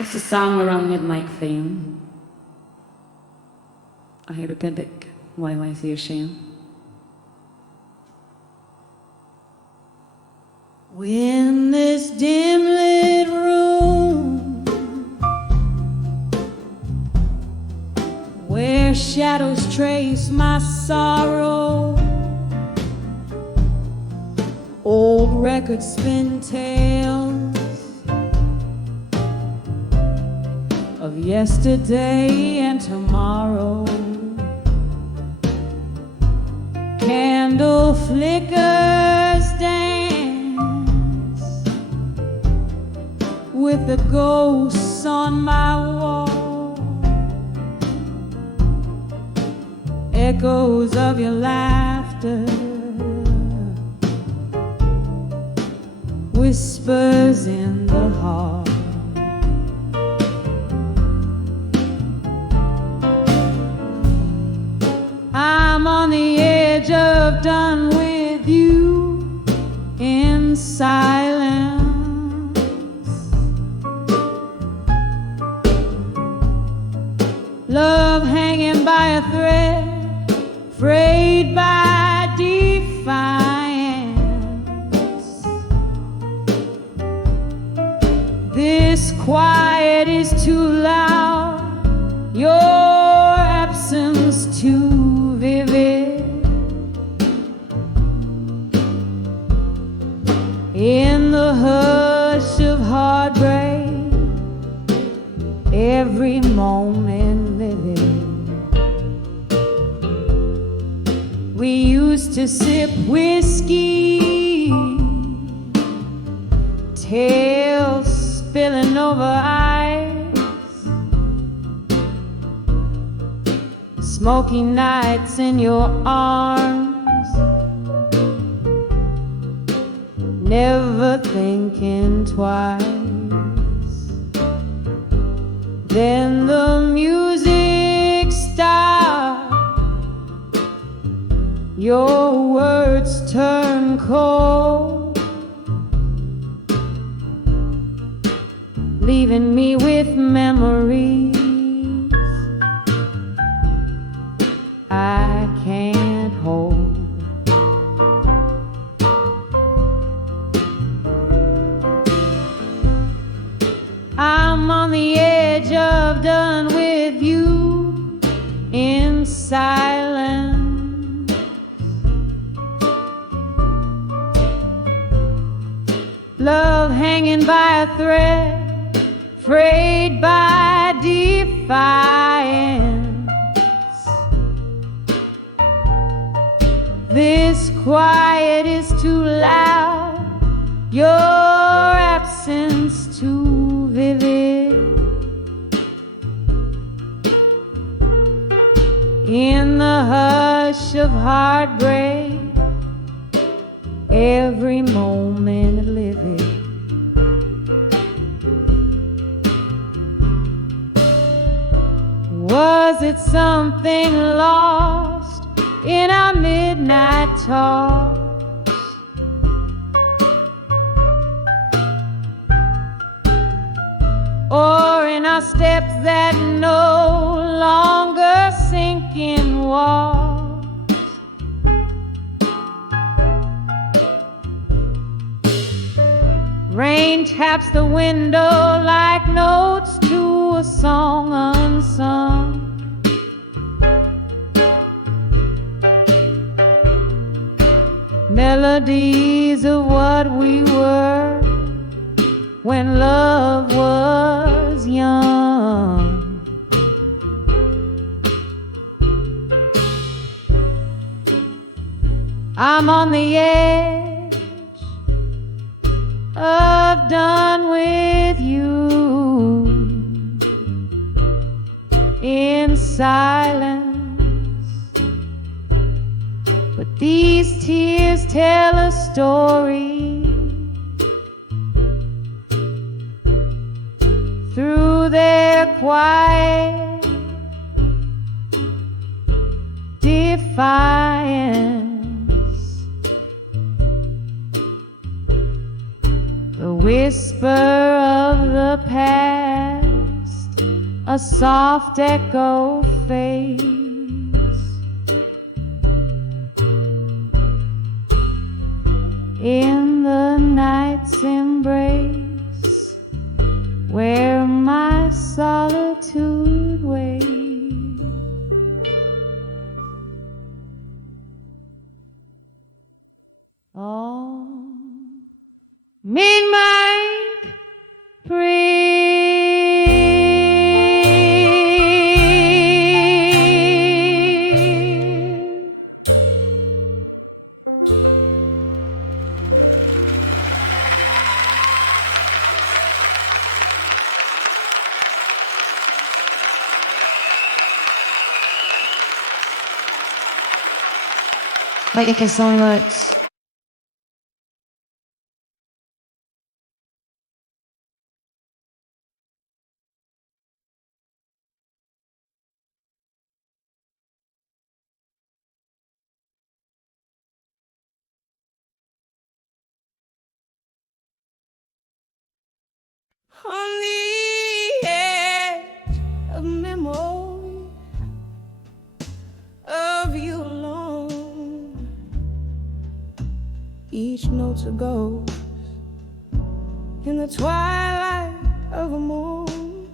It's a song around midnight theme. Hyperpedic, YYC shame. When this dim lit room where shadows trace my sorrow, old records spin tales of yesterday and tomorrow. Candle flickers dance with the ghosts on my wall. Echoes of your laughter, whispers in the heart. I'm on the edge of done with you in silence. Love hanging by a thread, frayed by defiance. This quiet is too loud, your absence too vivid. In the hush of heartbreak, every moment living. We used to sip whiskey, tales spilling over ice, smoky nights in your arms, never thinking twice. Then the music stopped, your words turn cold, leaving me with memories I can't hold. I'm on the edge of done with you in silence. Love hanging by a thread, frayed by defiance. This quiet is too loud, your absence too vivid. In the hush of heartbreak, every moment living. Was it something lost in our midnight talks? Or in our steps that no longer sink in walls? Rain taps the window like notes to a song unsung. Melodies of what we were when love was young. I'm on the edge of done with you in silence, but these tears tell a story. Through their quiet defiance, the whisper of the past a soft echo fades. In the night's embrace, where my solitude waits. Oh, midnight prayer. Thank you so much. On the edge of memory of you alone, each note's a ghost in the twilight of a moon.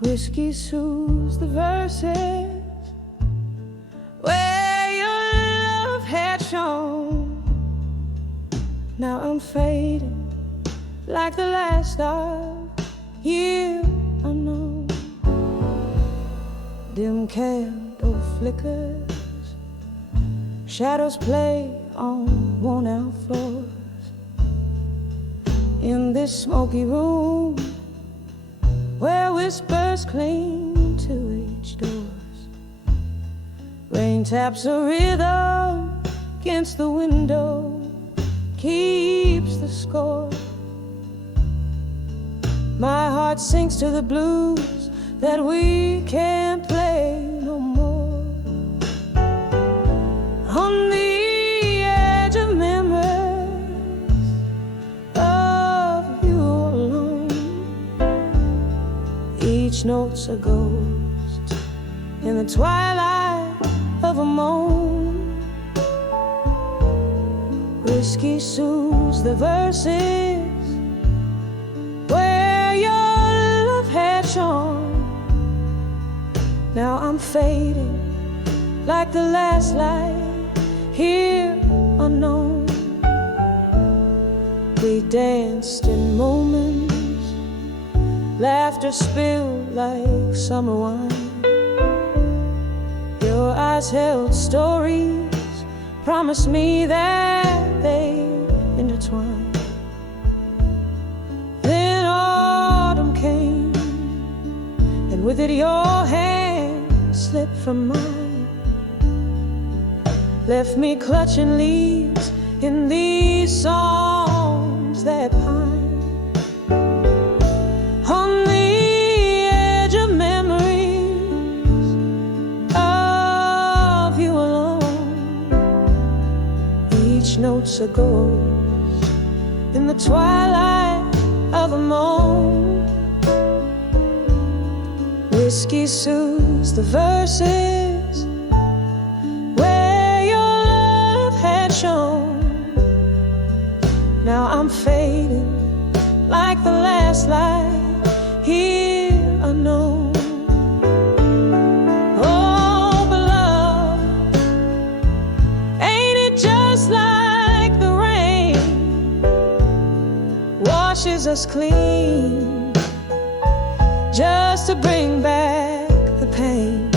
Whiskey soothes the verses where your love had shone. Now I'm fading like the last star you unknown. Dim candle flickers, shadows play on worn out floors. In this smoky room where whispers cling to each doors, rain taps a rhythm against the window, keeps the score. My heart sinks to the blues that we can't play no more. On the edge of memories of you alone, each note's a ghost in the twilight of a moan. Whiskey soothes the verses had shone. Now I'm fading like the last light here unknown. We danced in moments, laughter spilled like summer wine. Your eyes held stories, promised me that they intertwine. Then autumn came, and with it your hand slipped from mine, left me clutching leaves in these songs that pine. On the edge of memories of you alone, each note's a ghost in the twilight of a moan. Whiskey soothes the verses where your love had shone. Now I'm fading like the last light here unknown. Oh, but love, ain't it just like the rain washes us clean, just to bring back the pain.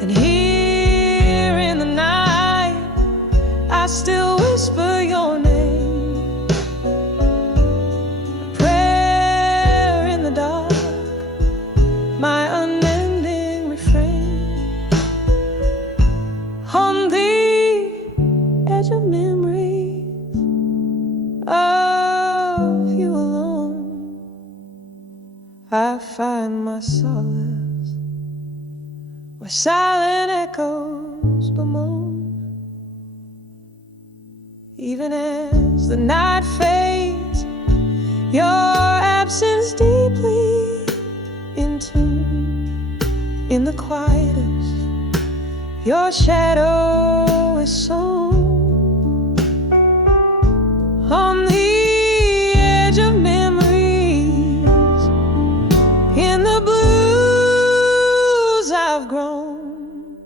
And here in the night, I still whisper your name, a prayer in the dark, my unending refrain. On the edge of memories of you alone, I find my solace where silent echoes bemoan. Even as the night fades, your absence deeply in the quietest, your shadow is sown on the edge of memories. In the blues I've grown,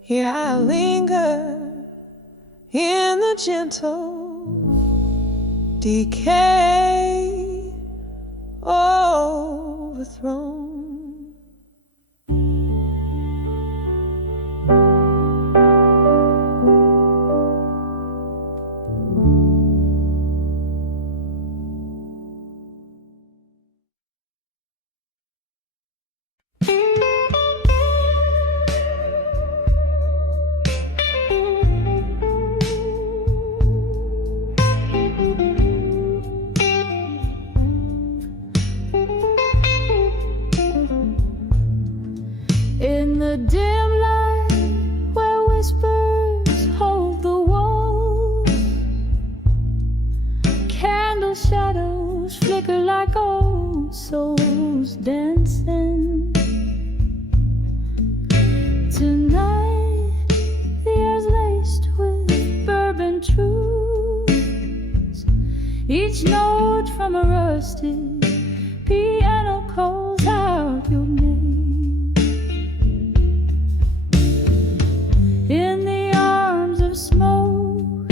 here I linger in the gentle decay, overthrown. In the dim light where whispers hold the walls, candle shadows flicker like old souls dancing. Tonight the air's laced with bourbon truths. Each note from a rusted piano calls out your name. In the arms of smoke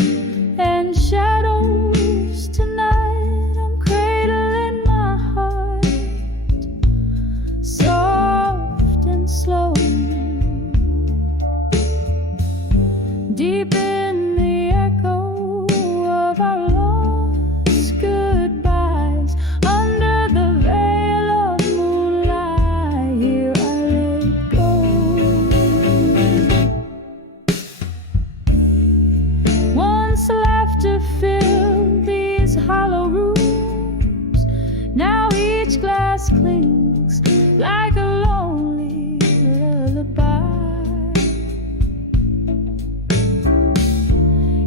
and shadows tonight, I'm cradling my heart, soft and slow. Deep in the echo of our lost goodbyes, under the veil of moonlight, here I let go. Once laughter filled these hollow rooms, now each glass clings like a lonely lullaby.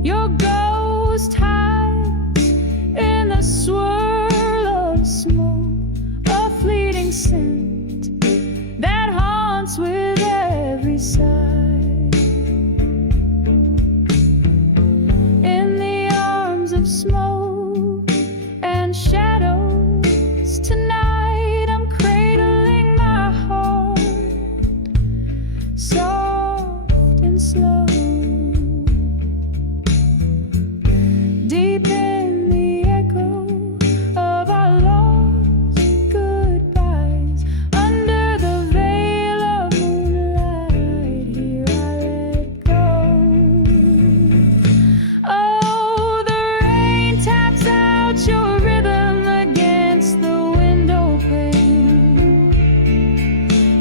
Your ghost hides in the swirl of smoke, a fleeting scent that haunts with every sigh. In the arms of smoke and shadows tonight, I'm cradling my heart, soft and slow. Deep in the echo of our lost goodbyes, under the veil of moonlight, here I let go. Oh, the rain taps out your rhythm against the window pane,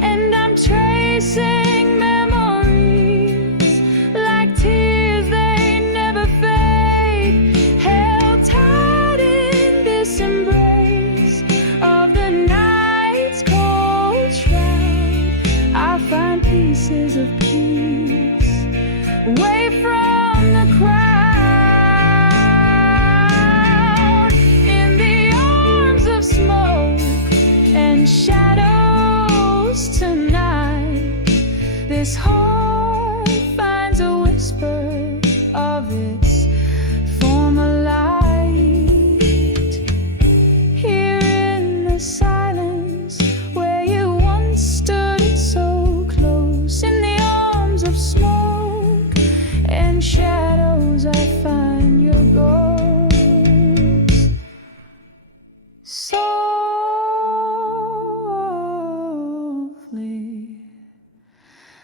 and I'm tracing memories like tears they never fade, held tight in this embrace of the night's cold shroud. I find pieces of peace away from the crowd. In the arms of smoke and shadows tonight, this heart finds a whisper of its former light. Here in the silence where you once stood so close, in the arms of smoke and shadows, I find your ghost. Softly,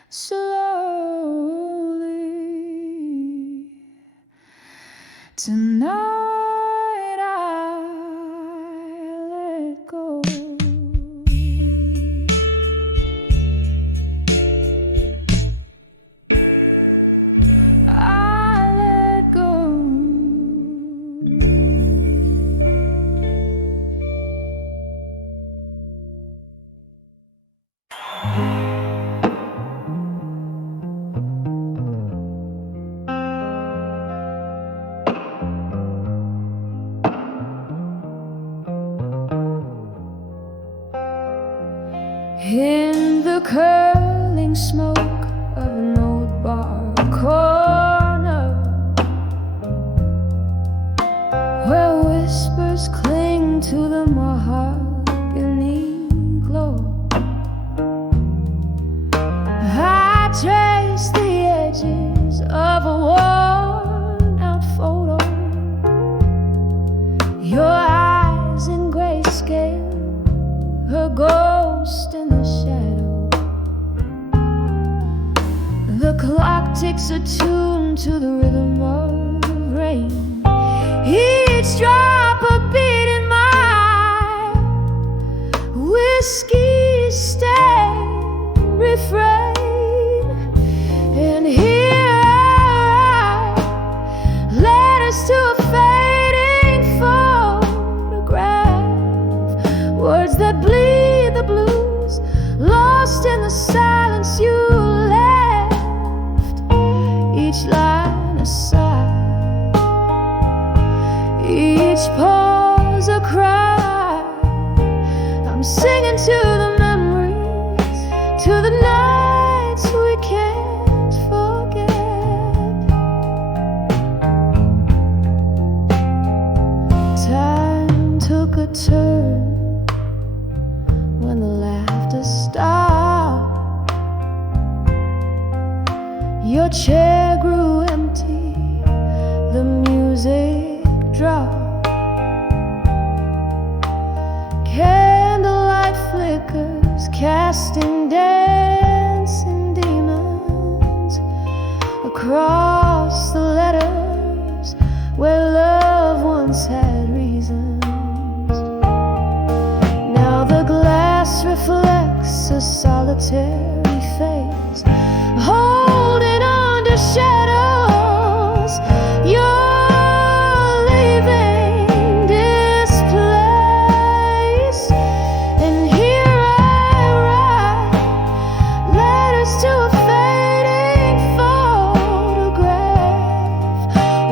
slowly, tonight I let go. I let go. In the the curling smoke of an old bar corner, where whispers cling to the mahogany glow. I trace the edges of a worn-out photo, your eyes in grayscale, her ghost in the shadow. The clock ticks attuned to the rhythm of rain, each drop a beat in my whiskey stained refrain. And here I write letters to a fading photograph, words that bleed the blues, lost in the silence you left. Each line a sigh, each pause a cry. I'm singing to the memories, to the nights we can't forget. Time took a turn when the laughter stopped. Your chair grew empty, the music dropped. Candlelight flickers, casting dancing demons across the letters where love once had reasons. Now the glass reflects a solitary face, holding on to shadows. You're leaving this place, and here I write letters to a fading photograph,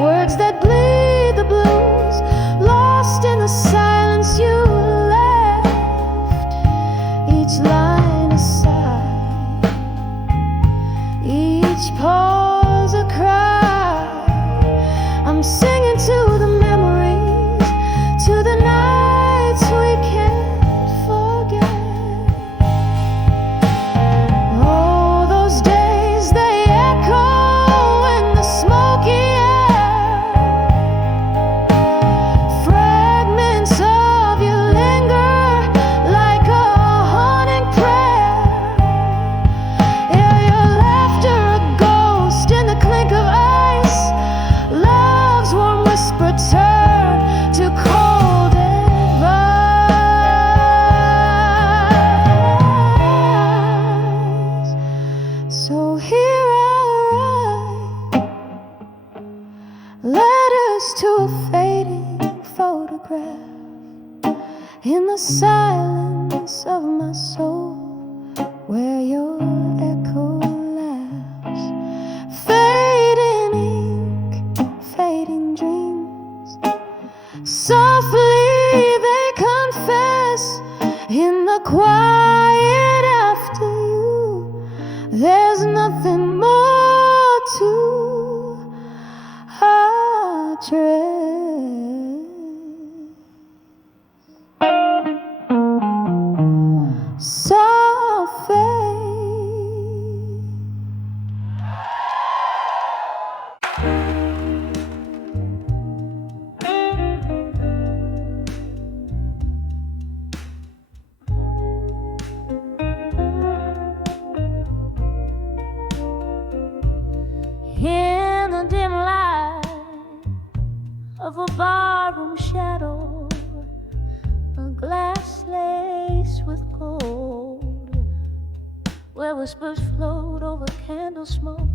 words that bleed the blues, lost in the silence you left. Each line a sigh, each pause a cry. I'm singing to the memories, to the nights we can't forget. Oh, those days they echo in the smoky air. Fragments of you linger like a haunting prayer. Yeah, your laughter a ghost in the clink of ice. Love's warm whisper turn to cold advice. So here I write letters to a fading photograph, in the silence of my soul, where your echo laughs. Fading ink, fading dreams, softly they confess in the quiet after you. There's nothing more to address. In the dim light of a barroom shadow, a glass laced with gold, where whispers float over candle smoke,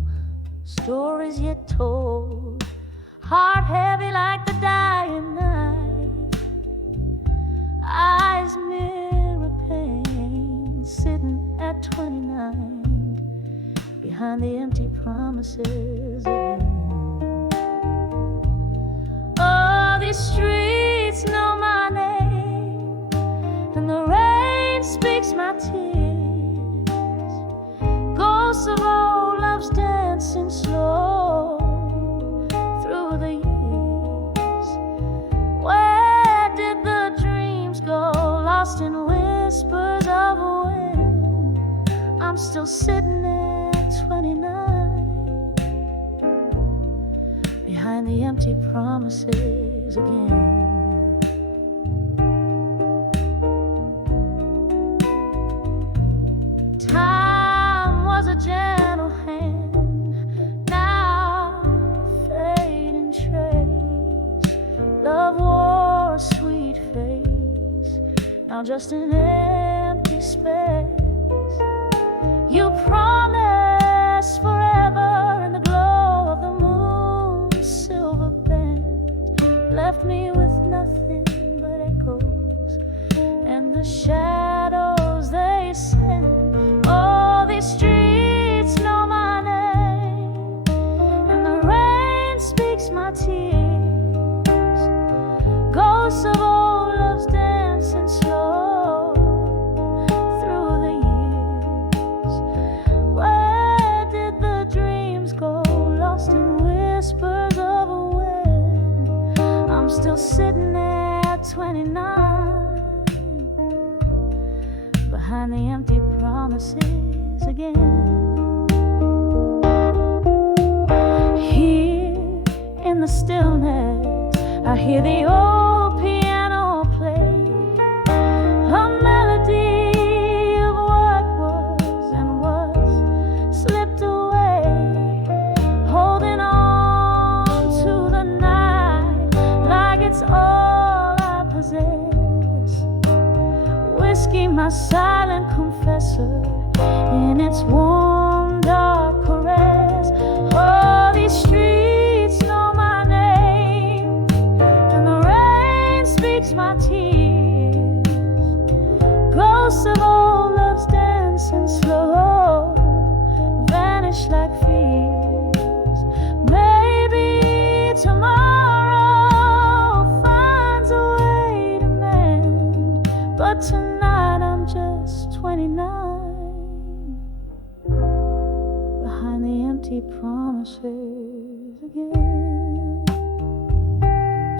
stories yet told, heart heavy like the dying night, eyes mirror pain, sitting at 29 behind the empty promises of you. Oh, these streets know my name, and the rain speaks my tears. lost in whispers of a wind. I'm still sitting at 29, behind the empty promises again. Time was a gentle hand, now fading trace. Love wore a sweet face, now just an empty space. You promised forever in the glow of the moon's silver band, left me with nothing but echoes and the shadows they send. All these streets know my name, and the rain speaks my tears. Ghosts of old loves dancing slow through the years. Where did the dreams go, lost in whispers of a wind? I'm still sitting at 29, behind the empty promises again. Here in the stillness, I hear the old piano play, a melody of what was and was slipped away, holding on to the night like it's all I possess. Whiskey, my silent confessor, in its warm, dark caress. Oh, these streets know my name, and the rain speaks my tears. Ghosts of old loves dancing slow, vanish like fears. Maybe tomorrow finds a way to mend, but tonight I'm just 29, behind the empty promises again.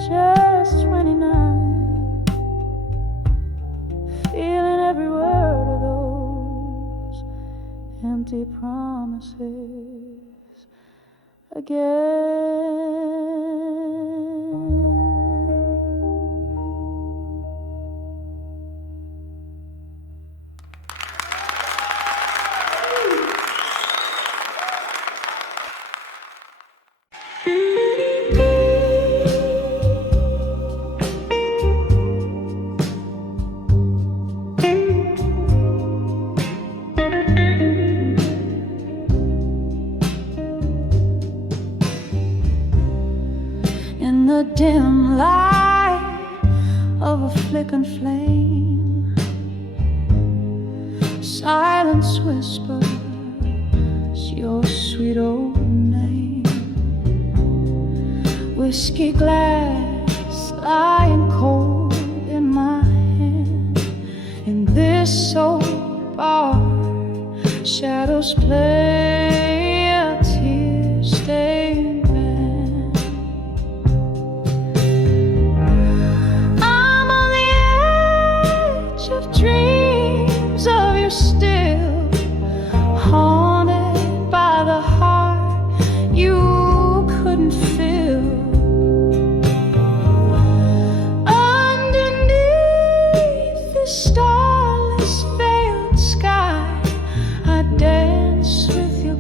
Just 29, feeling every word of those empty promises again. In the dim light of a flickering flame, silence whispers your sweet old name. Whiskey glass lying cold in my hand, in this old bar, shadows play a tear-stained band. I'm on the edge of dreams of you still, haunted by the heart you couldn't fill. Underneath the starless veiled sky, I dance with your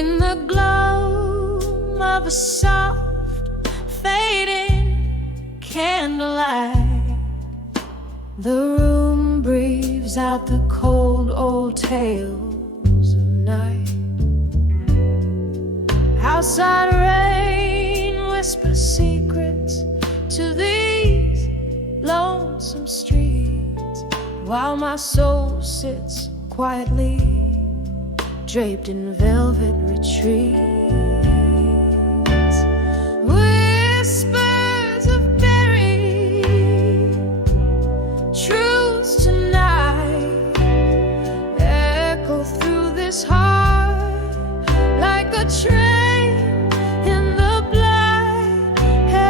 in the glow of a soft, fading candlelight. The room breathes out the cold old tales of night. Outside rain whispers secrets to these lonesome streets, while my soul sits quietly draped in velvet retreats. Whispers of buried truths tonight echo through this heart like a train in the blood.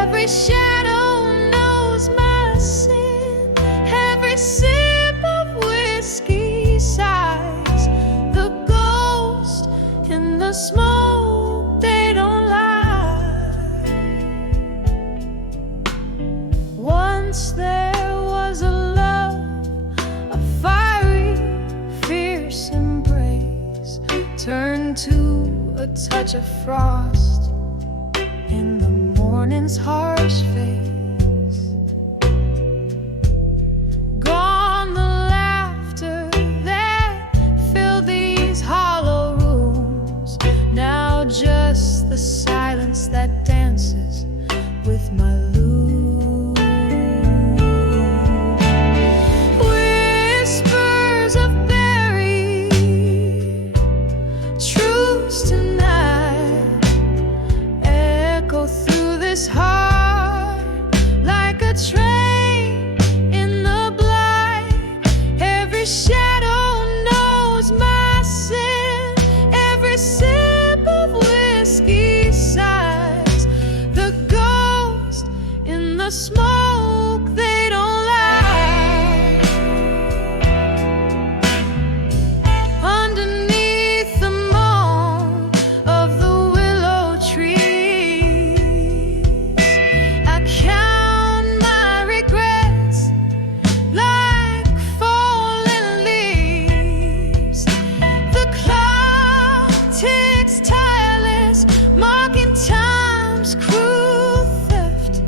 Every shadow knows my sin, every sip of whiskey sighs. The ghost in the smoke, they don't lie. Once there was a love, a fiery, fierce embrace, turned to a touch of frost in the morning's harsh face. Gone the laughter that filled these hollow rooms, now just the silence that dances with my lute. Whispers of buried truths tonight echo through this heart like a train in the blight. Every shadow knows my sin, every sip of whiskey sighs. The ghost in the smoke, they don't lie. Underneath the moan of the willow trees, I count my regrets like fallen leaves. The clock ticks tireless, marking time's cruel theft.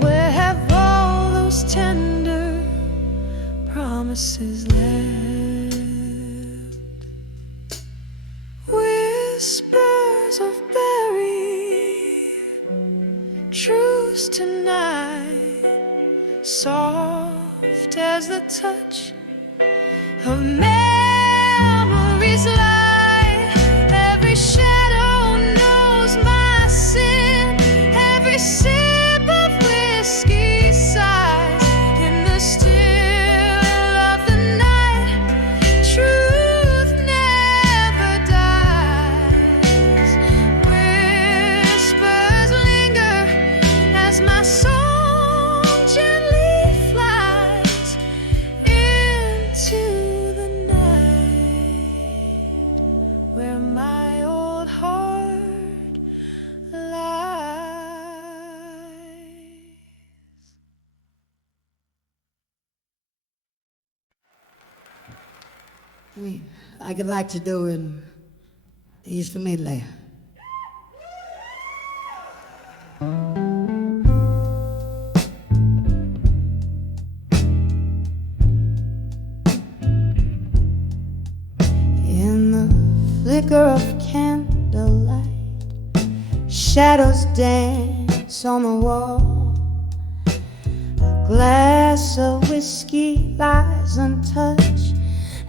Where have all those tender promises left? Whispers of buried truths tonight, soft as the touch of memories light. Every shadow knows my sin, every sip of whiskey sighs. In the still of the night, truth never dies. Whispers linger as my soul gently flies into the night where my old heart lies. I'd like to do it East for Midley. In the flicker of candlelight, shadows dance on the wall. A glass of whiskey lies untouched.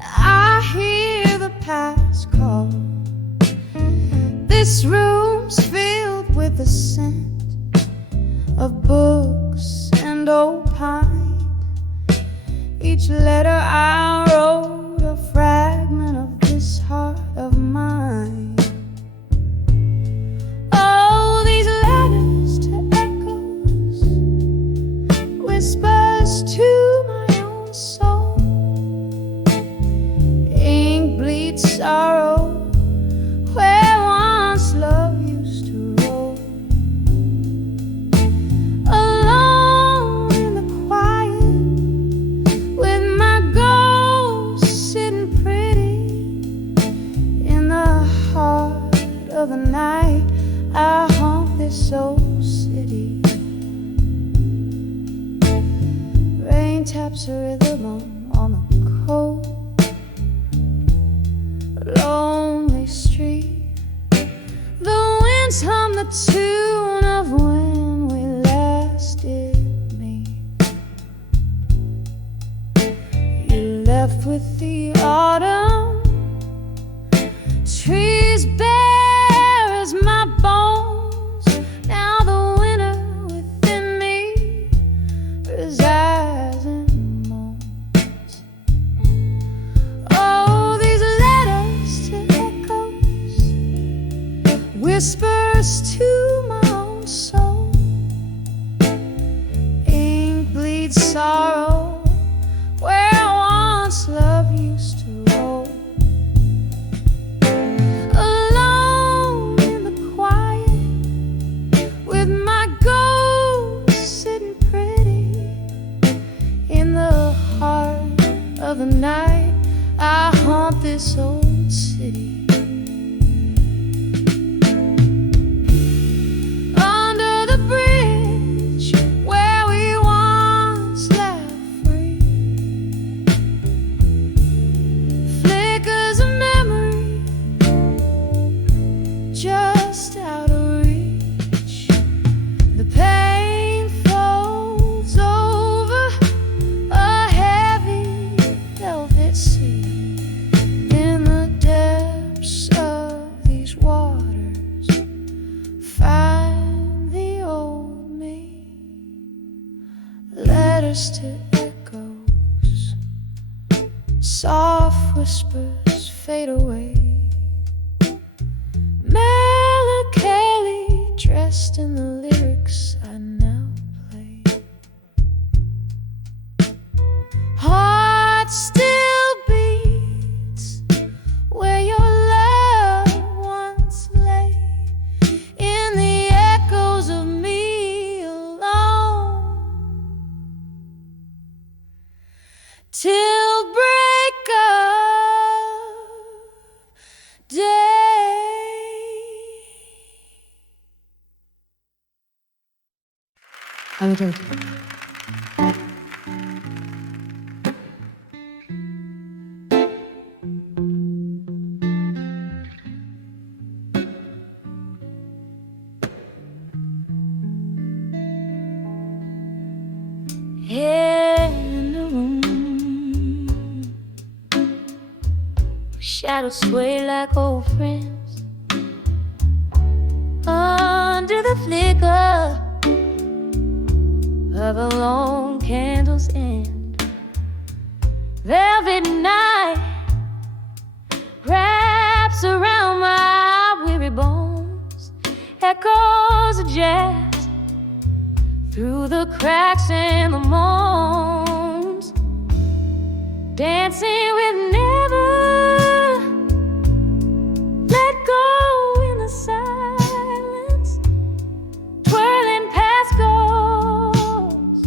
I hear the past call. This room's filled with the scent of books and old pine. Each letter I wrote a fragment of this heart of mine. Oh, these letters to echoes, whispers to my own soul. Ink bleeds sorrow where once love used to roll. Alone in the quiet with my gold keeps a rhythm on the cold, lonely street. The winds hum the tune of when we last did meet. You left with the autumn, trees bare as my bones. Now the winter within me resides in moans. Oh, these letters to echoes, whispers to my own soul. Ink bleeds sorrow where once love used to roll. Alone in the quiet with my ghost sitting pretty in the heart of the night, I haunt this old city. Under the bridge where we once laughed free, flickers of memory just out of reach. The pain folds over a heavy velvet sea. In the depths of these waters, find the old me. Letters to echoes, soft whispers fade away. Melancholy dressed in the lyrics I now play. Heart still beats where your love once lay, in the echoes of me alone, till break of day. In the room, shadows sway like old friends under the flicker of a long candle's end. Velvet night wraps around my weary bones, echoes of jazz through the cracks and the moans, dancing with never let go in the silence, twirling past goals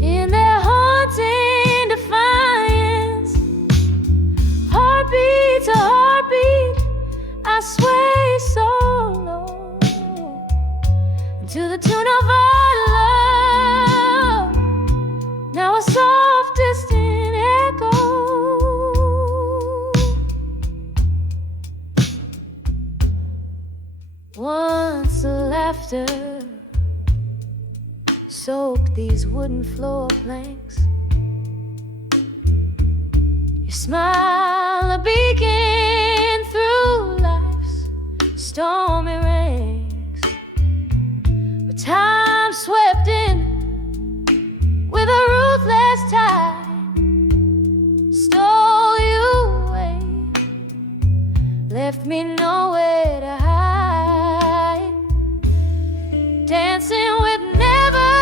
in their haunting defiance. Heartbeat to heartbeat, I sway so low to the tune of our love. Now a soft distant echo. Once the laughter soaked these wooden floor planks, your smile a beacon through life's stormy ranks. But time swept in with a ruthless tide, stole you away, left me nowhere to hide, dancing with never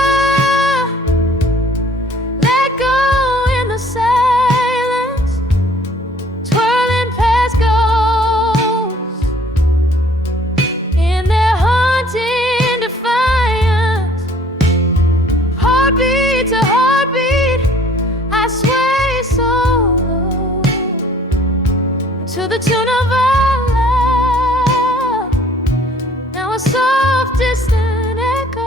let go in the silence, twirling past goals in their haunting defiance. Heartbeat to heartbeat, I sway so low to the tune of our love. Now a soft distant echo.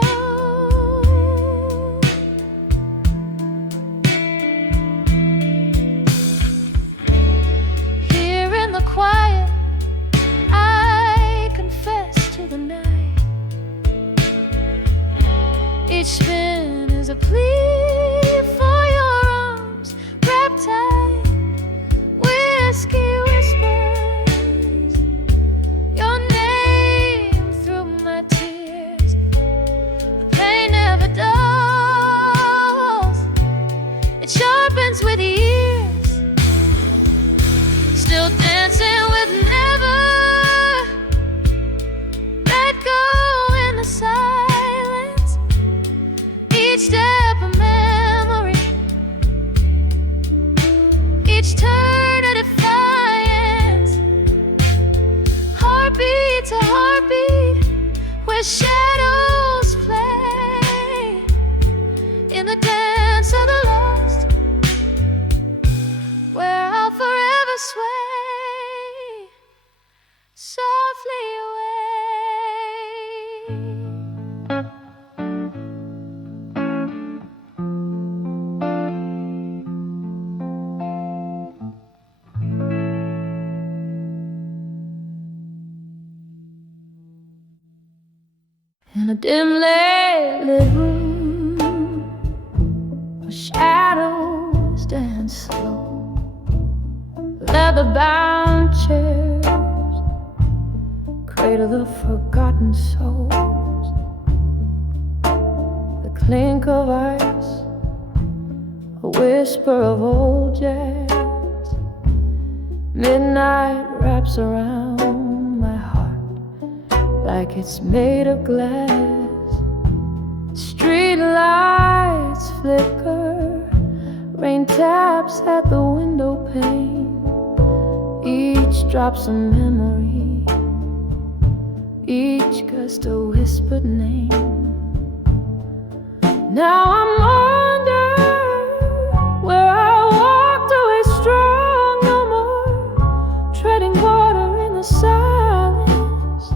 it sharpens with years. Still dancing with never. Let go in the silence. Each step a memory. Each turn a defiance. Heartbeat to heartbeat, where shadows play in the dance of the lost, where I'll forever sway softly away. In a dimly lit room, where shadows dance slow, leather-bound chairs cradle the forgotten souls. The clink of ice, a whisper of old jazz. Midnight wraps around my heart like it's made of glass. Street lights flicker, rain taps at the window pane. Each drop's a memory, each gust a whispered name. Now I'm under where I walked away strong no more, treading water in the silence.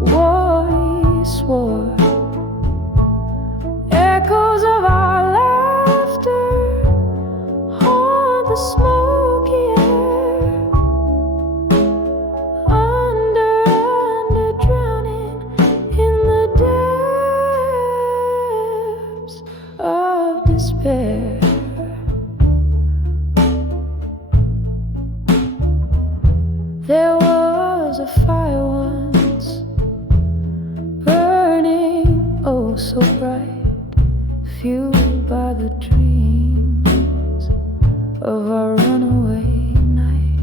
We swore echoes of our laughter haunt the smoky air. Under, drowning in the depths of despair. There was a fire once, burning oh so bright, fueled by the dreams of our runaway night.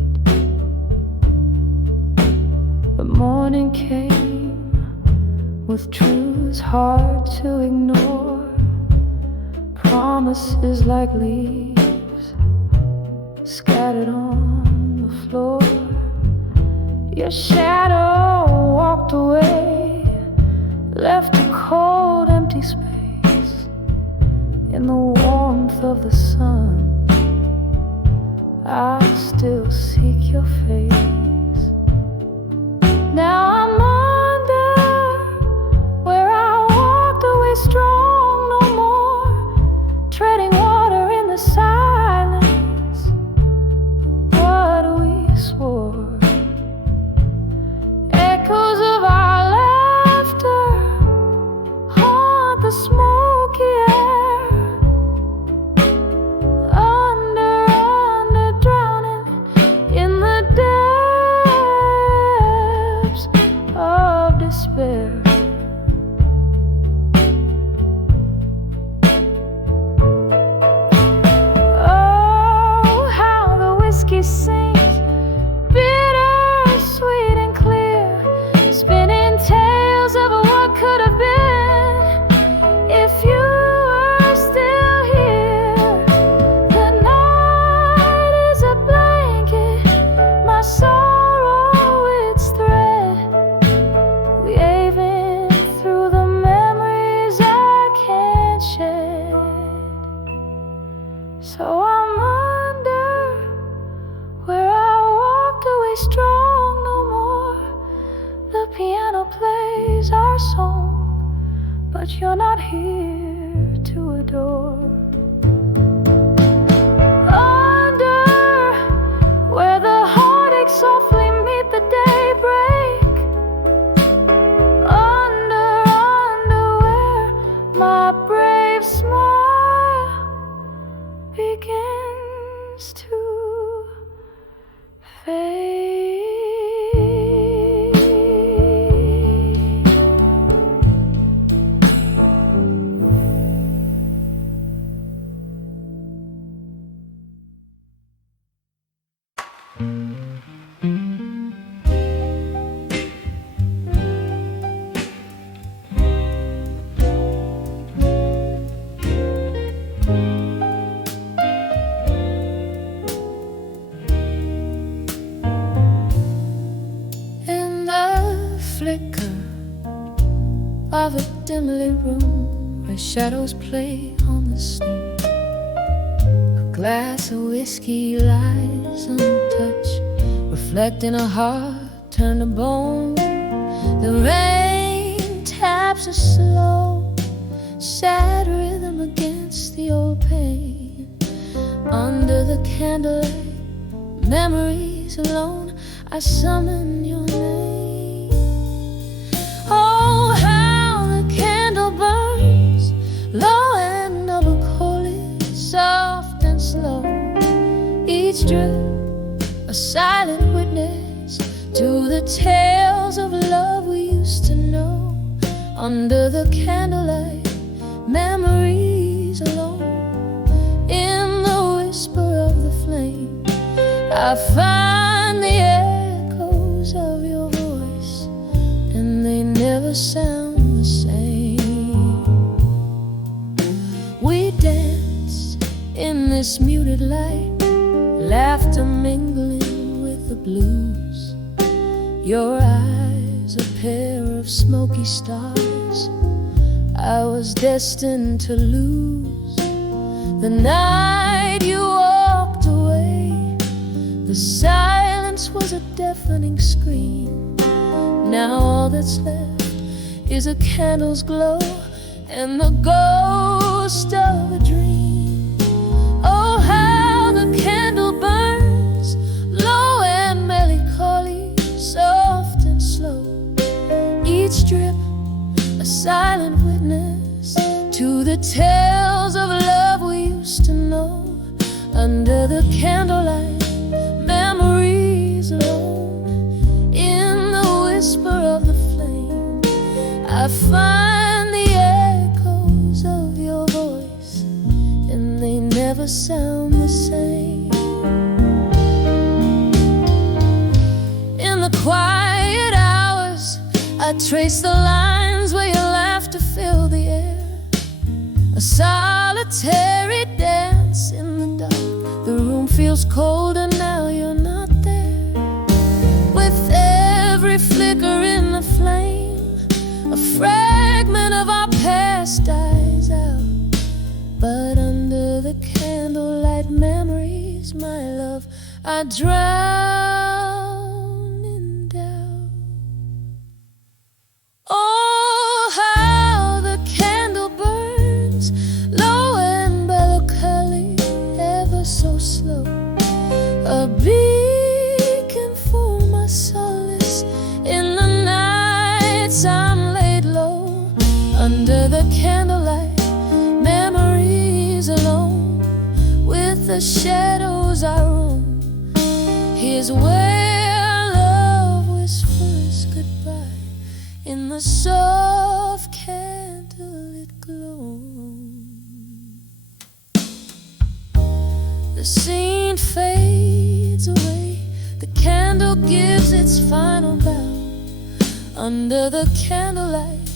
But morning came with truths hard to ignore, promises like leaves scattered on the floor. Your shadow walked away, left a cold empty space. In the warmth of the sun, I still seek your face. Now I'm under where I walked away strong no more, treading water in the silence. What we swore, echoes of our laughter haunt the smoky air. Under, drowning in the depths of despair. Oh, how the whiskey sings, bitter, sweet and clear, spinning tales of what could have been if you were still here. The night is a blanket, my sorrow its thread, weaving through the memories I can't shed. So I'm under where I walked away strong no more. The piano plays our song, but you're not here to adore. Under where the heartaches softly meet the daybreak. Under where my brave smile begins to fade. candlelit room where shadows play on the snow. A glass of whiskey lies untouched, reflecting a heart turned to bone. The rain taps a slow, sad rhythm against the old pain. Under the candlelight, memories alone, I summon your name. Oh, how the candle burns, low and double coated, soft and slow. Each drip a silent witness to the tales of love we used to know. Under the candlelight, memories alone. In the whisper of the flame, I find the echoes of your voice, and they never sound the same. We danced in this muted light, laughter mingling with the blues. Your eyes, a pair of smoky stars, I was destined to lose. The night you walked away, the silence was a deafening scream. Now all that's left is a candle's glow and the ghost of a dream. Oh, how the candle burns, low and melancholy, soft and slow. Each drip a silent witness to the tales of love we used to know. Under the candlelight, memories alone. In the whisper of the flame, I find the echoes of your voice, and they never sound the same. In the quiet hours, I trace the lines where your laughter filled the air. A solitary dance in the dark. The room feels colder now you're not there. With every flicker in the flame, a fragment of our past dies out. But under the candlelight memories, my love, I drown in doubt. Oh, how the candle burns, low and melancholy, ever so slow. A beacon for my solace in the nights I'm laid low. Under the candlelight, memories alone. With the shadows I roam, here's where love whispers goodbye in the soft candlelit glow. The scene fades away, the candle gives its final bow. Under the candlelight,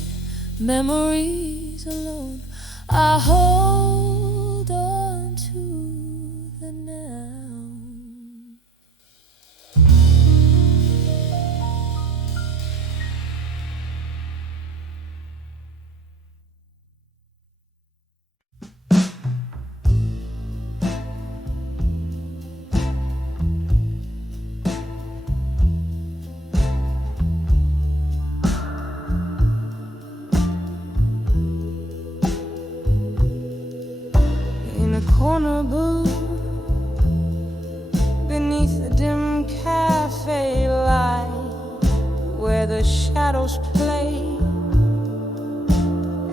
memories alone, I hold on to the now. Corner booth beneath the dim cafe light, where the shadows play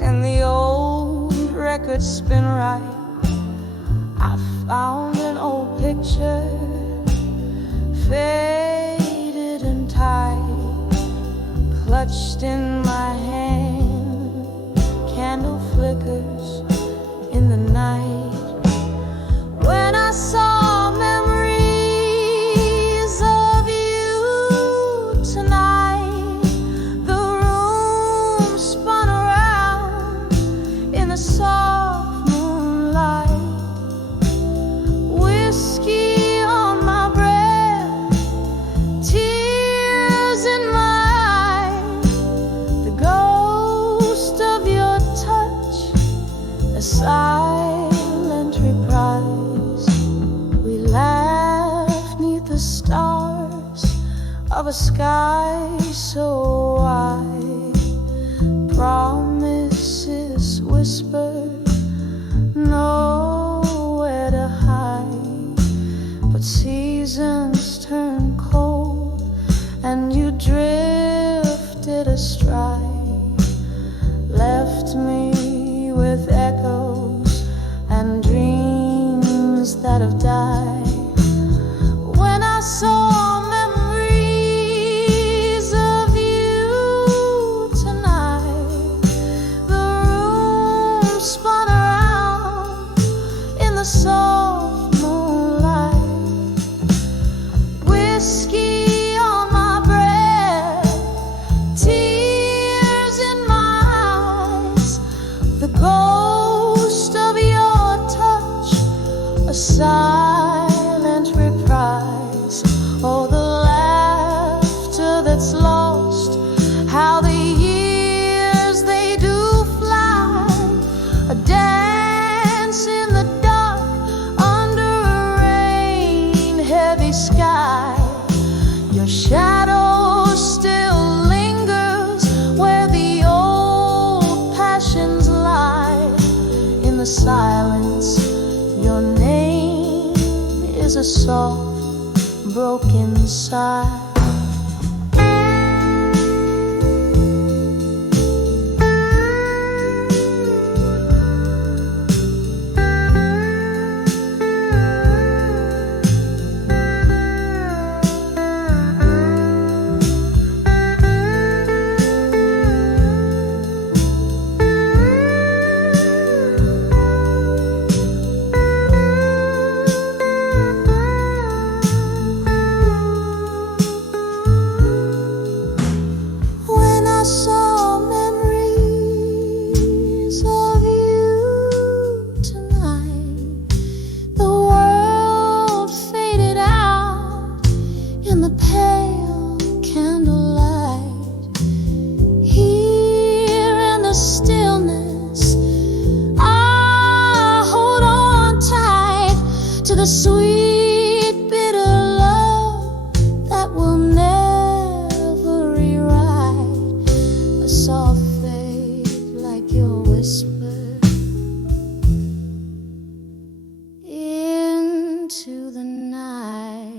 and the old records spin right. I found an old picture, faded and tight, clutched in my hand. Candle flickers in the night. When I saw memories of you tonight, the room spun around in the soft moonlight. Whiskey on my breath, tears in my eyes. The ghost of your of a sky so wide, promises whispered, nowhere to hide. But seasons turn cold and you drifted astride, left me with echoes and dreams that have died. When I saw memories of you tonight, the room spun around in the soft moonlight. Whiskey on my breath, tears in my eyes, the ghost of your touch, a silent reprise. Oh, the laughter that's lost, how the years they do fly. A dance in the dark under a rain-heavy sky. Your shadow still lingers where the old passions lie. In the silence, your name is a soft, broken sigh. Sweet, bitter love that will never rewrite. A soft fade like your whisper into the night.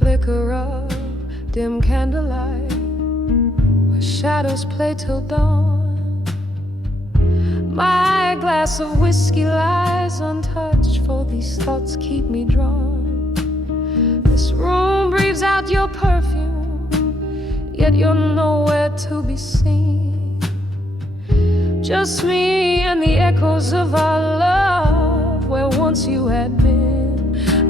Flicker of dim candlelight, where shadows play till dawn. My glass of whiskey lies untouched, for these thoughts keep me drawn. This room breathes out your perfume, yet you're nowhere to be seen. Just me and the echoes of our love, where once you had been.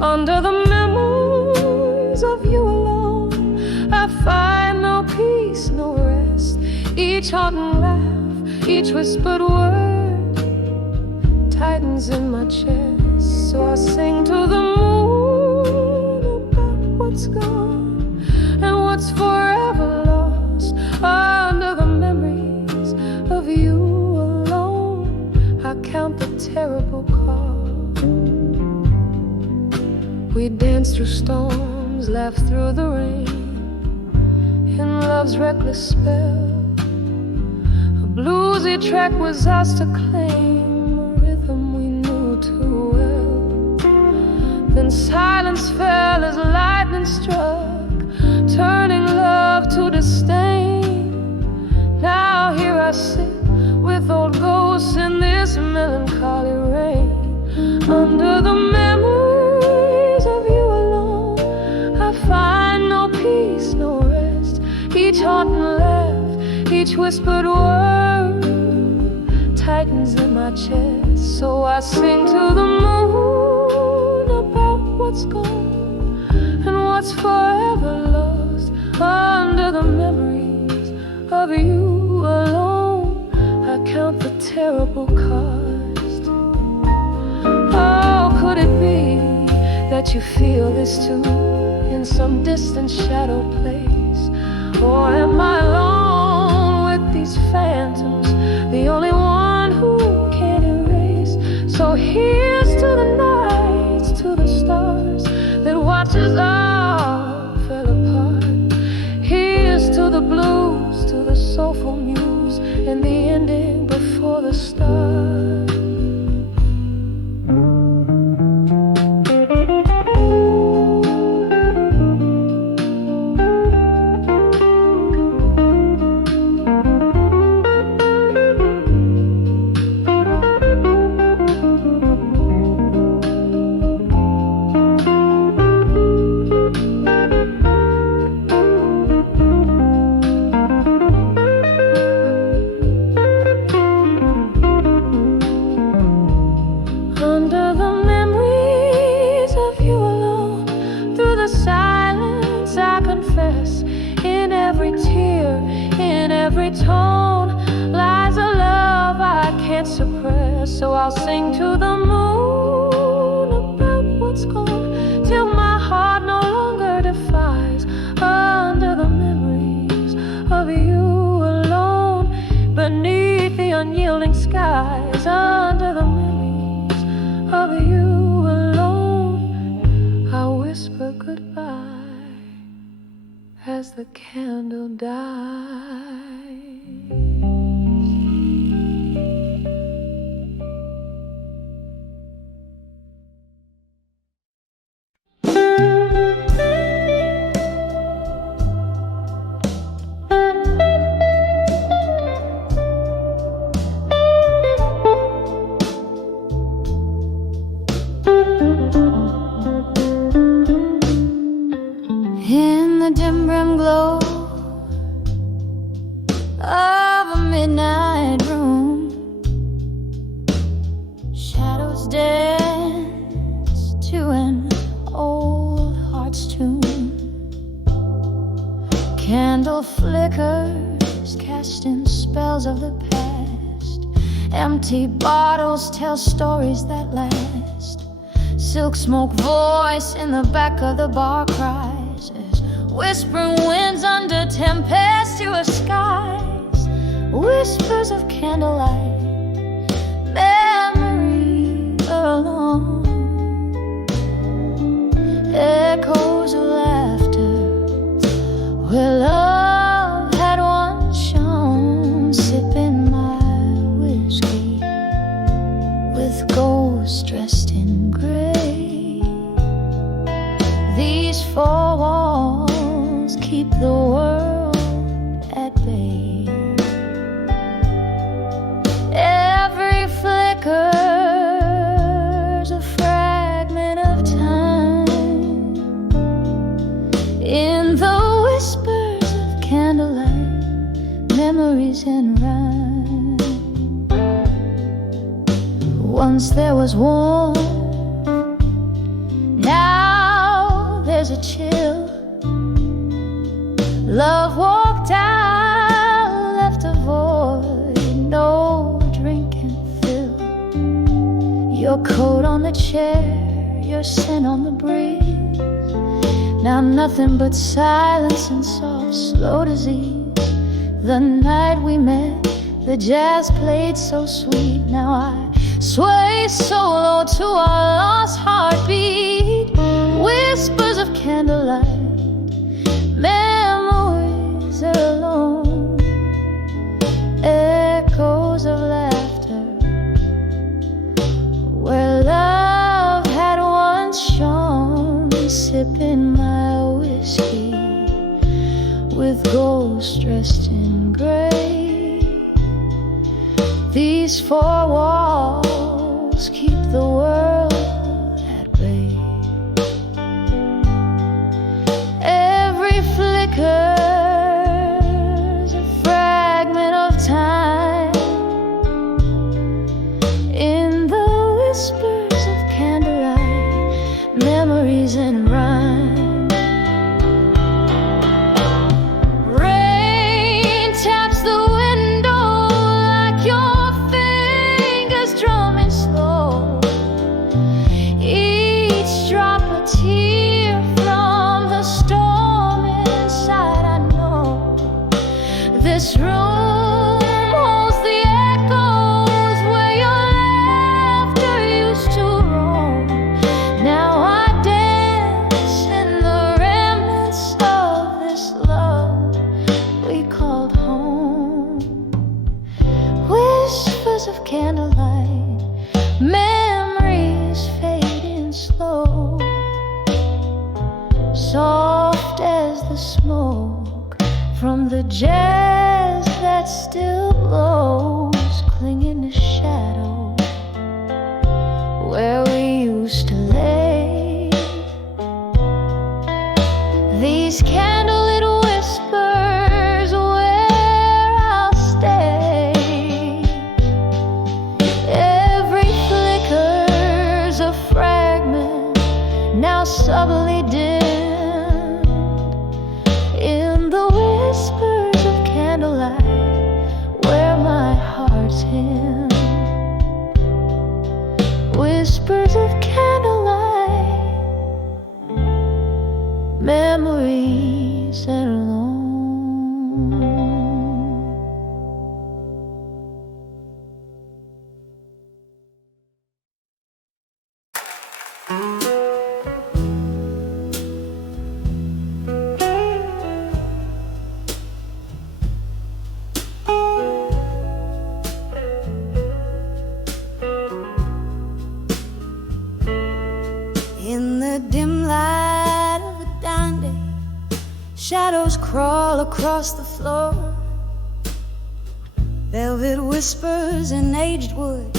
Under the memories of you alone, I find no peace, no rest. Each haunting laugh, each whispered word tightens in my chest. So I sing to the moon about what's gone and what's forever lost. Under the memories of you alone, I count the terrible cost. We dance through storms, laugh through the rain, in love's reckless spell. A bluesy track was ours to claim, a rhythm we knew too well. Then silence fell as lightning struck, turning love to disdain. Now here I sit with old ghosts in this melancholy rain. Under the memories of you alone, I find no peace, no rest. Each haunting laugh, each whispered word tightens in my chest. So I sing to the moon about what's gone and what's forever lost under the memories of you alone. I count the terrible cost. Oh, could it be that you feel this too in some distant shadow place? Or am I alone with these phantoms, the only one who can erase? So here's to the nights, to the stars that watches all fell apart. Here's to the blues, to the soulful muse, and the ending before the start. So I'll sing to the moon about what's gone, till my heart no longer defies under the memories of you alone. Beneath the unyielding skies, under the memories of you alone, I'll whisper goodbye as the candle dies. In the dim brim glow of a midnight room, shadows dance to an old heart's tune. Candle flickers casting spells of the past. Empty bottles tell stories that last. Silk smoke voice in the back of the bar cries as whispering winds under tempestuous skies. Whispers of candlelight, memory alone. Echoes of laughter where love had once shone. Sipping my whiskey with ghosts dressed in gray. These four walls keep the world at bay. Every flicker's a fragment of time. In the whispers of candlelight, memories and rhyme. Once there was warmth, now there's a chill. Love walked out, left a void no drink can fill. Your coat on the chair, your scent on the breeze. Now nothing but silence and soft, slow disease. The night we met, the jazz played so sweet. Now I sway so low to our lost heartbeat. Whispers of candlelight, memories alone. Echoes of laughter where love had once shone. Sipping my whiskey with ghosts dressed in gray. These four walls keep the world at bay. Every flicker's a fragment of time. This room holds the echoes where your laughter used to roam. Now I dance in the remnants of this love we called home. Whispers of candlelight, memories fading slow, soft as the smoke from the jazz that still blows, clinging to shadow where we used to lay. These candlelit whispers where I'll stay. Every flicker's a fragment, now subtly dimmed in the whispers of candlelight where my heart's hymn. Whispers of candlelight, memories and alone. In the dim light of a dying day, shadows crawl across the floor. Velvet whispers in aged wood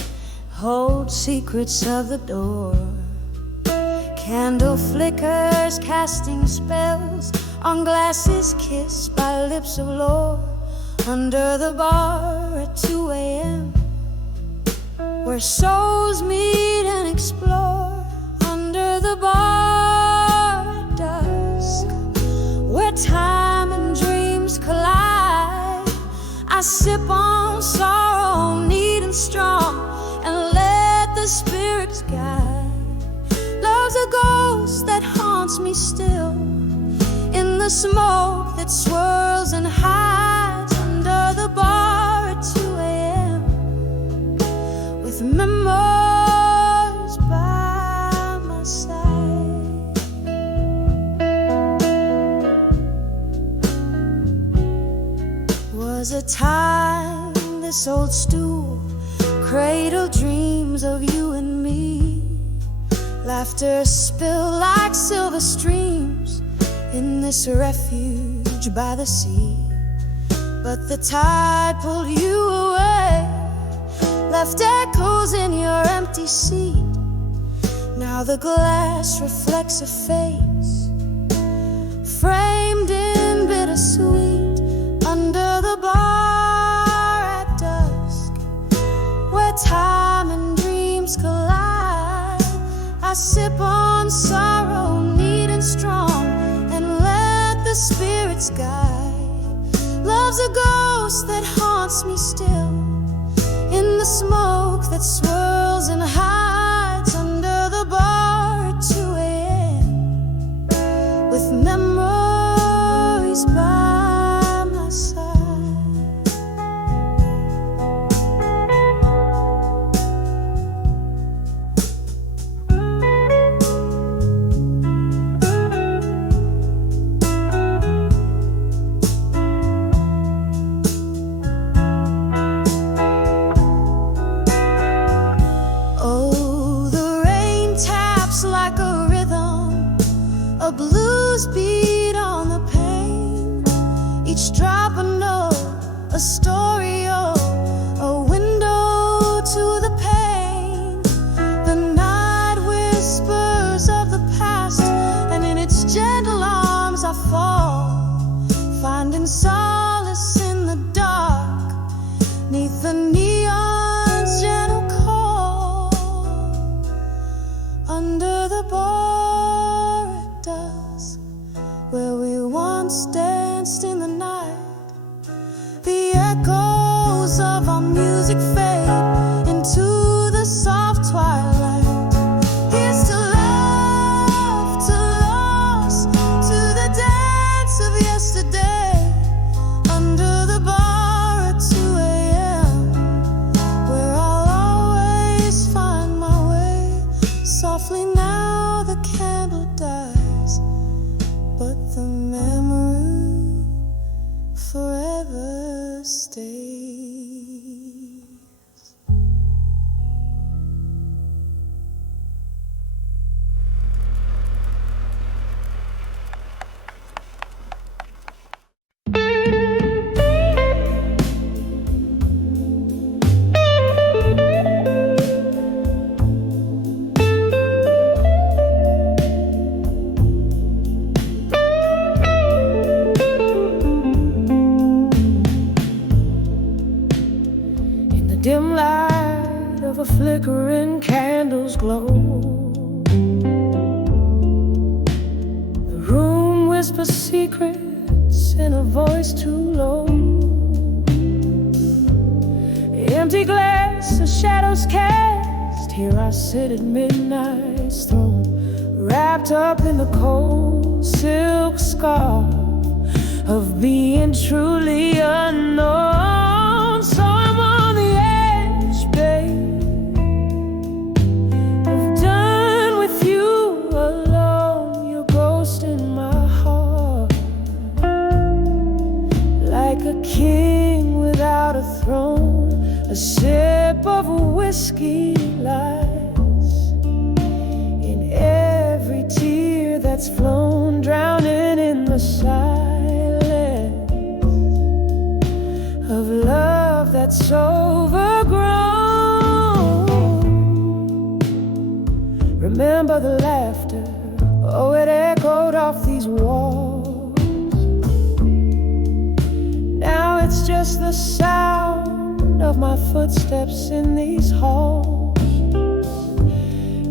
hold secrets of the door. Candle flickers casting spells on glasses kissed by lips of lore. Under the bar at 2 a.m., where souls meet and explore. Under the bar at dusk, where time and dreams collide, I sip on sorrow, neat and strong, and let the spirits guide. Love's a ghost that haunts me still, in the smoke that swirls and hides. Under the bar at 2 a.m., with memories by my side. Was a time this old stool cradled dreams of you and me. Laughter spilled like silver streams in this refuge by the sea. But the tide pulled you away, left echoes in your empty seat. Now the glass reflects a face framed in bittersweet. Under the bar at dusk, where time and dreams collide, I sip on sorrow, neat and strong, and let the spirits guide. Love's a ghost that haunts me still, in the smoke that swirls and hides. Under the bar at 2 a.m., with memories by my side. Oh, the rain taps like a rhythm, a blues beat on the pane. Each drop a note, a story, oh, a window to the pain. The night whispers of the past, and in its gentle arms I fall, finding solace in the dark, 'neath the neon's gentle call. Under the bar at dusk, where we once danced in the night, the echoes of our music fade into the soft twilight. Here's to love, to loss, to the dance of yesterday. Under the bar never stays. Dim light of a flickering candle's glow, the room whispers secrets in a voice too low. The empty glass, the shadows cast. Here I sit at midnight's throne, wrapped up in the cold silk scarf of being truly unknown. So I'm on the edge, babe, of done with you alone. Your ghost in my heart, like a king without a throne. A sip of whiskey lies in every tear that's flown, drowning in the silence of love that's overgrown. Remember the laughter, oh, it echoed off these walls. Now it's just the sound of my footsteps in these halls.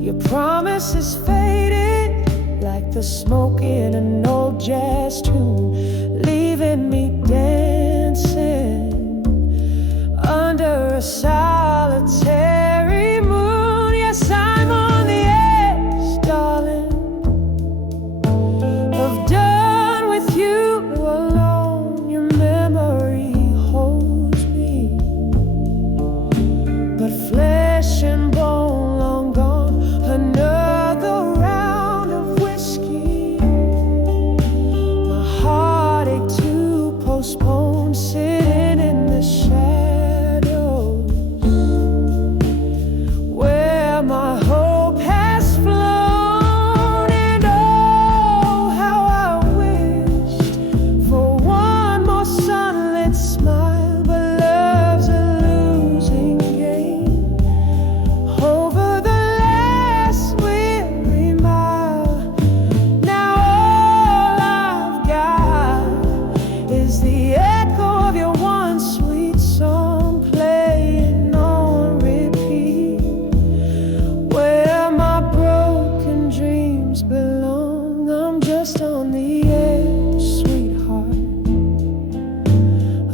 Your promise is faded like the smoke in an old jazz tune, leaving me dancing under a solitary moon. Yes, I'm on the edge, darling, of done with you alone. Your memory holds me, but flesh and bone long gone. Another round of whiskey, my heartache to postpone, sitting in the shadows where my hope has flown. And oh, how I wished for one more sunlit smile, but love's a losing game over the last weary mile. Now all I've got is the echo of your one sweet song playing on repeat, where my broken dreams belong. I'm just on the edge, sweetheart,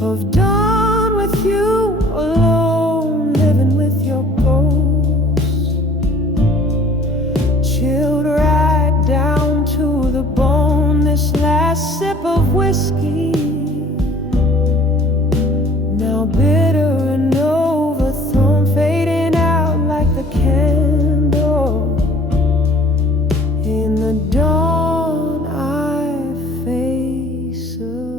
of done with you alone, living with your ghost, chilled right down to the bone. This last sip of whiskey, now bitter and overthrown, fading out like the candle in the dawn I face alone.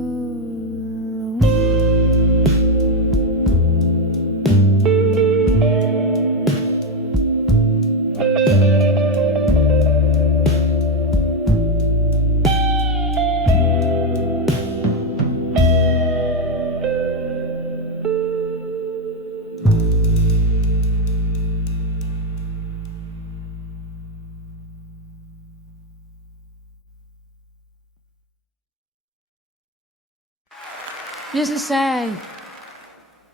Just to say,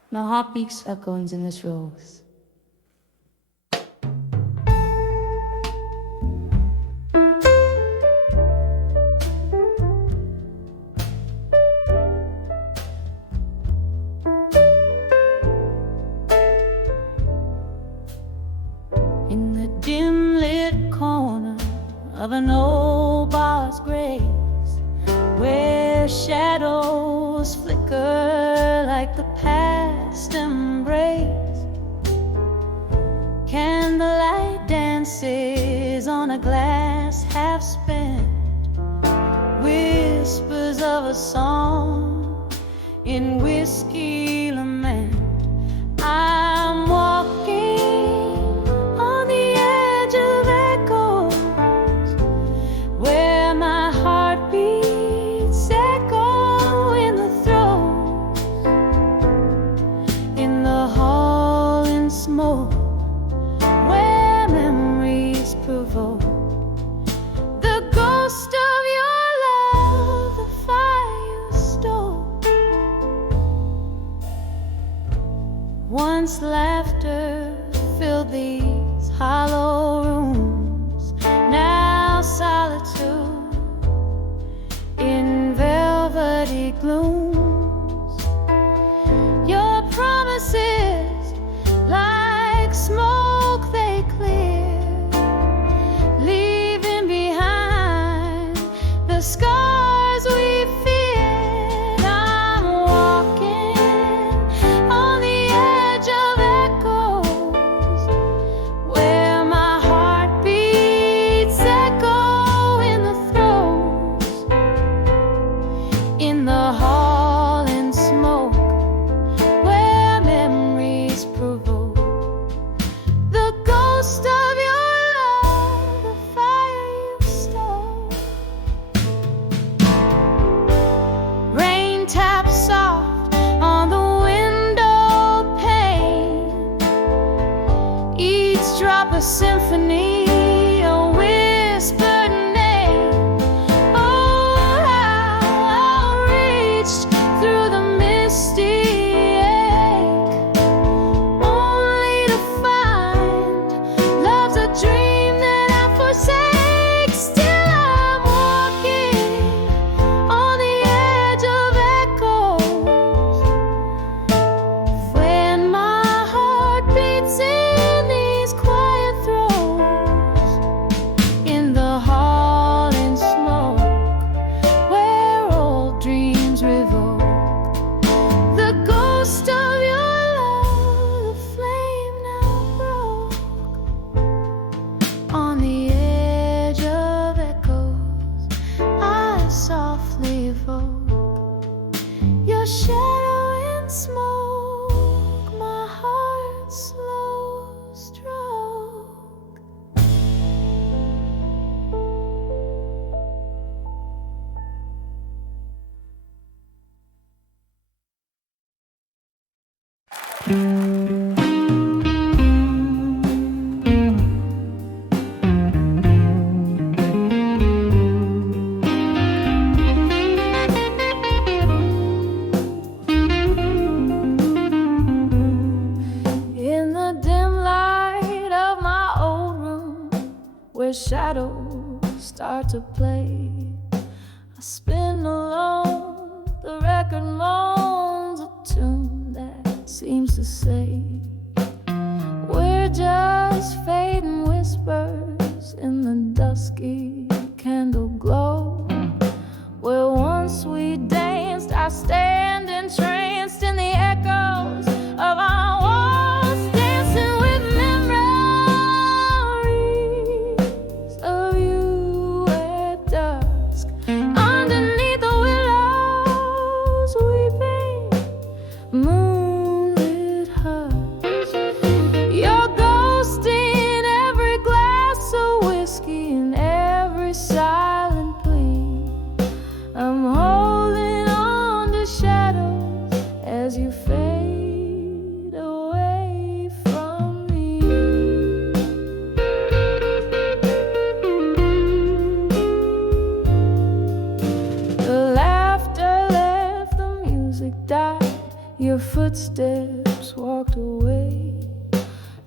my heart beats echoes in this rose. In the dim lit corner of an old bar's grace, where shadows flicker like the past embrace, candlelight dances on a glass half spent, whispers of a song in in whiskey lament. I'm walking on the edge of echoes, where my heart beats echo in the throes, in the hall in smoke, where memories provoke the ghost of your love, the fire you stole. Once laughter filled these hollow rooms, now solitude in velvety glooms. Your promises like smoke they clear, leaving behind the scars we feared. I'm walking on the edge of echoes, where my heart beats echo in the throes, in the hall in smoke, where memories provoke the ghost of your love, the fire you stole. Rain taps soft on the window pane, each drop a symphony, a whispered name. Oh, how I reached through the misty ache, only to find love's a dream that I forsake. Still I'm walking on the edge of echoes, when my heart beats in these quiet throes, in the hall in smoke, where old dreams revoke the ghost of your love, the flame now broke. On the edge of echoes, I softly evoke your shadow in smoke, my heart's slow stroke. In the dim light of my old room, where shadows start to play, I spin alone, the record moans a tune that seems to say, we're just fading whispers in the dusky candle glow, where once we danced. I stand entranced in the echoes of our walls, dancing with memories of you at dusk, underneath the willows, weeping, moonlit hush. Your ghost in every glass of whiskey, in every silent plea. I'm holding on to shadows as you fade away from me. The laughter left, the music died, your footsteps walked away.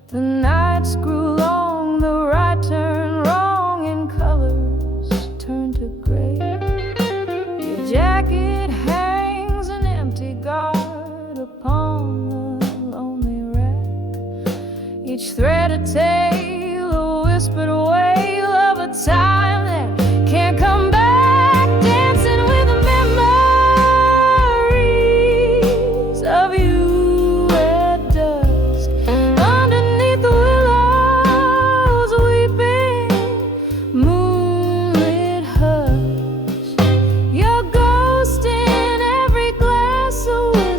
The nights grew long, the right turned wrong, and colors turned to gray. Your jacket hangs an empty guard upon the lonely rack, each thread a tale, a whispered wail of a time that can't come back, dancing with memories of you at dusk, underneath the willows, weeping, moonlit hush. Your ghost in every glass of whiskey,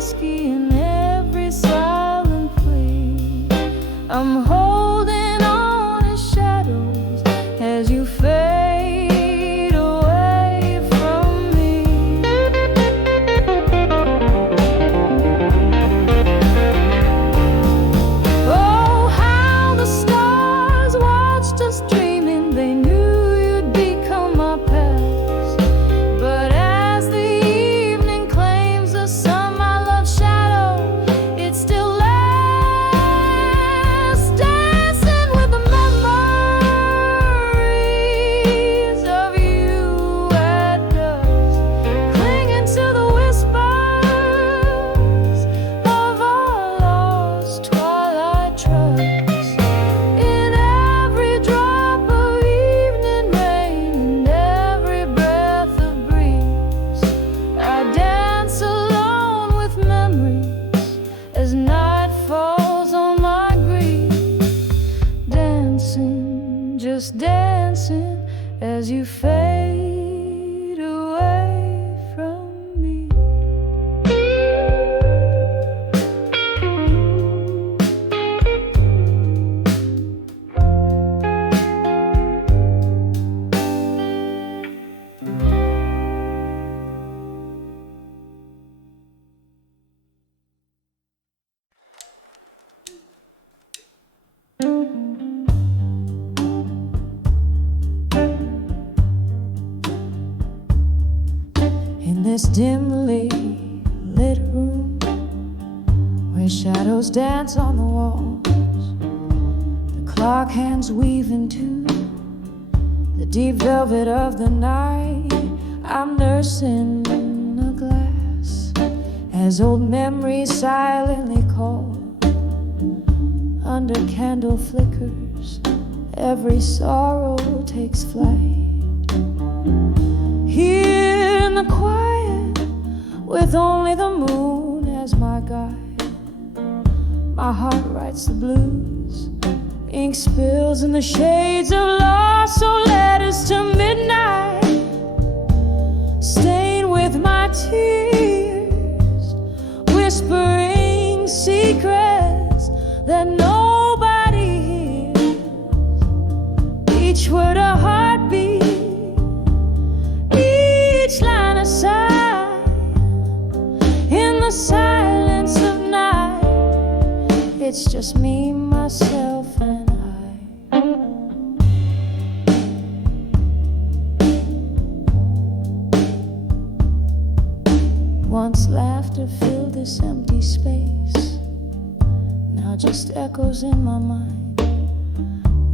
dimly lit room where shadows dance on the walls, the clock hands weave into the deep velvet of the night. I'm nursing a glass as old memories silently call. Under candle flickers, every sorrow takes flight. Here in the quiet, with only the moon as my guide, my heart writes the blues. Ink spills in the shades of loss, so letters to midnight stain with my tears, whispering secrets that nobody hears. Each word a heartbeat, each line a sigh. In the silence of night, it's just me, myself, and I. Once laughter filled this empty space, now just echoes in my mind.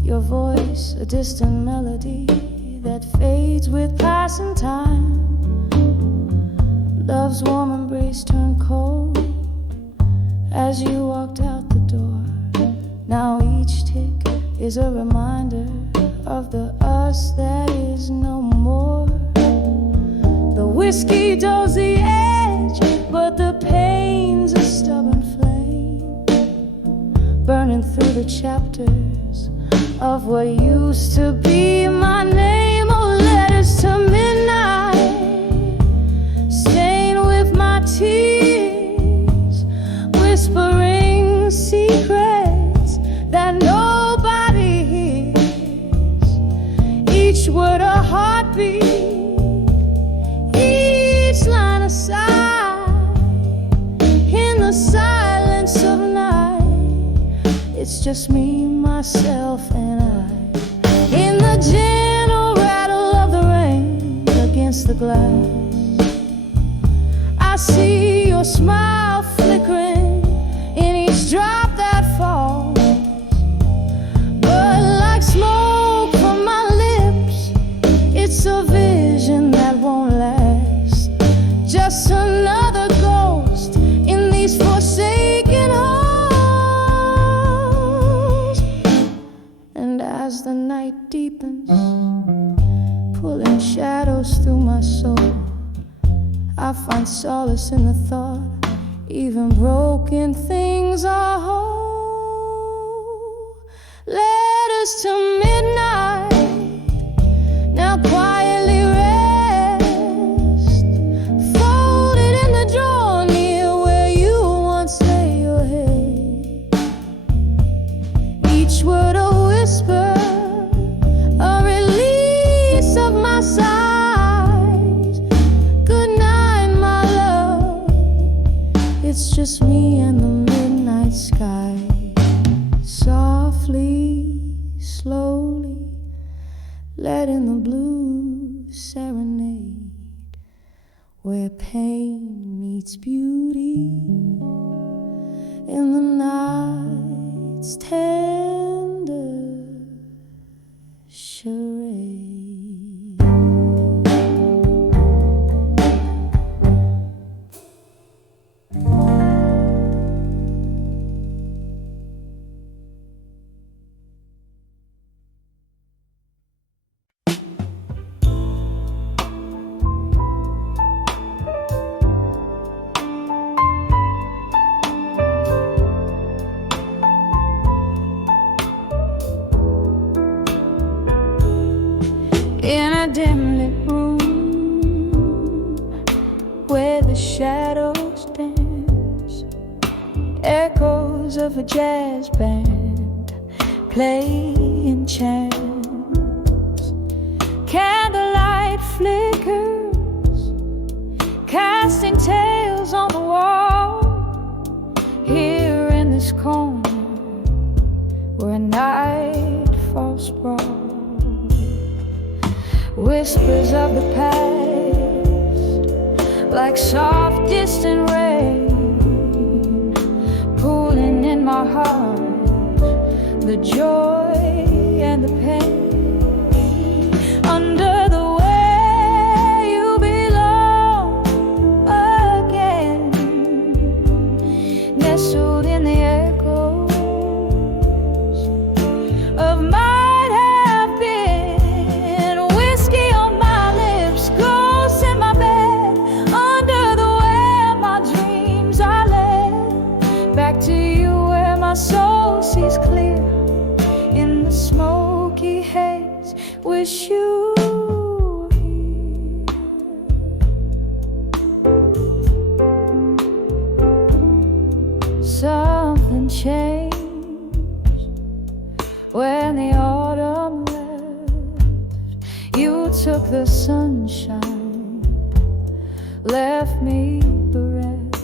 Your voice, a distant melody that fades with passing time. Love's warm embrace turned cold as you walked out the door. Now each tick is a reminder of the us that is no more. The whiskey dulls the edge, but the pain's a stubborn flame, burning through the chapters of what used to be my name. Oh, letters to midnight, stained with my tears, whispering secrets that nobody hears. Each word a heartbeat, each line a sigh. In the silence of night, it's just me, myself, and I. In the gentle rattle of the rain against the glass, I see your smile flickering in each drop that falls. But like smoke from my lips, it's a vision that won't last. Just another ghost in these forsaken halls. And as the night deepens, pulling shadows through my soul, I find solace in the thought even broken things are whole. Letters to midnight now quietly rest, folded in the drawer near where you once lay your head. Each word a whisper, a release of my sighs. Good night, my love, it's just me and the midnight sky. Softly, slowly, letting the blues serenade where pain meets beauty in the night's tender charade. In a dim lit room where the shadows dance, echoes of a jazz band playing chants. Candlelight flickers, casting tales on the wall. Here in this corner where night falls sprawl, whispers of the past like soft distant rain, pooling in my heart, the joy and the pain. Under the way you belong again, nestled in the echoes of might have been. Whiskey on my lips, ghosts in my bed, under the way my dreams are led back to you where my soul sees clear in the smoky haze. Wish you were here. Something changed when the autumn left. You took the sunshine, left me bereft.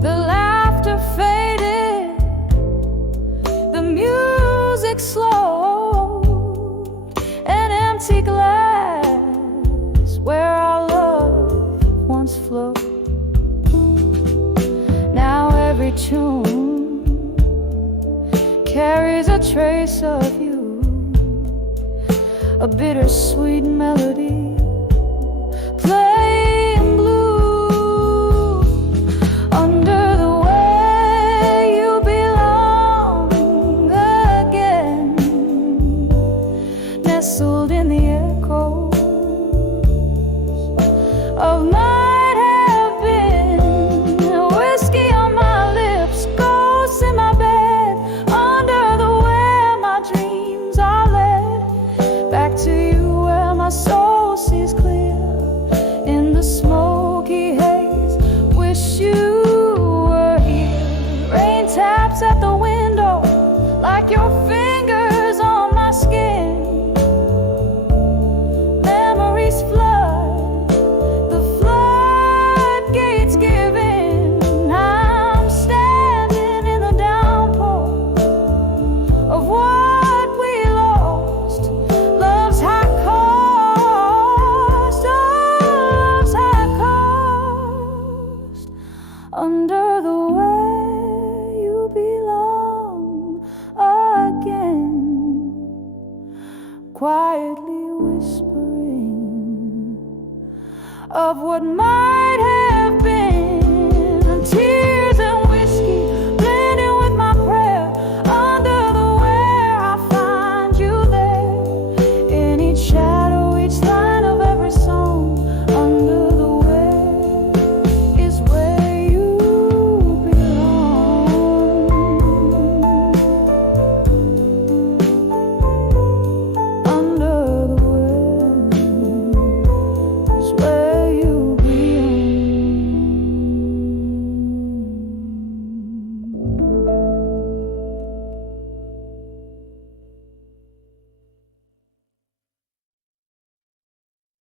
The laughter faded, the music slowed, an empty glass where our love once flowed. Now every tune carries a trace of you, a bittersweet melody playing blue. Under the way you belong again, nestled in the echoes of might have been. Whiskey on my lips, ghosts in my bed, under the way my dreams are led back to you where my soul sees clear in the smoky haze. Wish you were here. Rain taps at the window like your fingers on my skin. Memories flood, the floodgates give in. I'm standing in the downpour of what we lost. Love's high cost, oh, love's high cost. Under the way you belong again, quietly whispering of what might have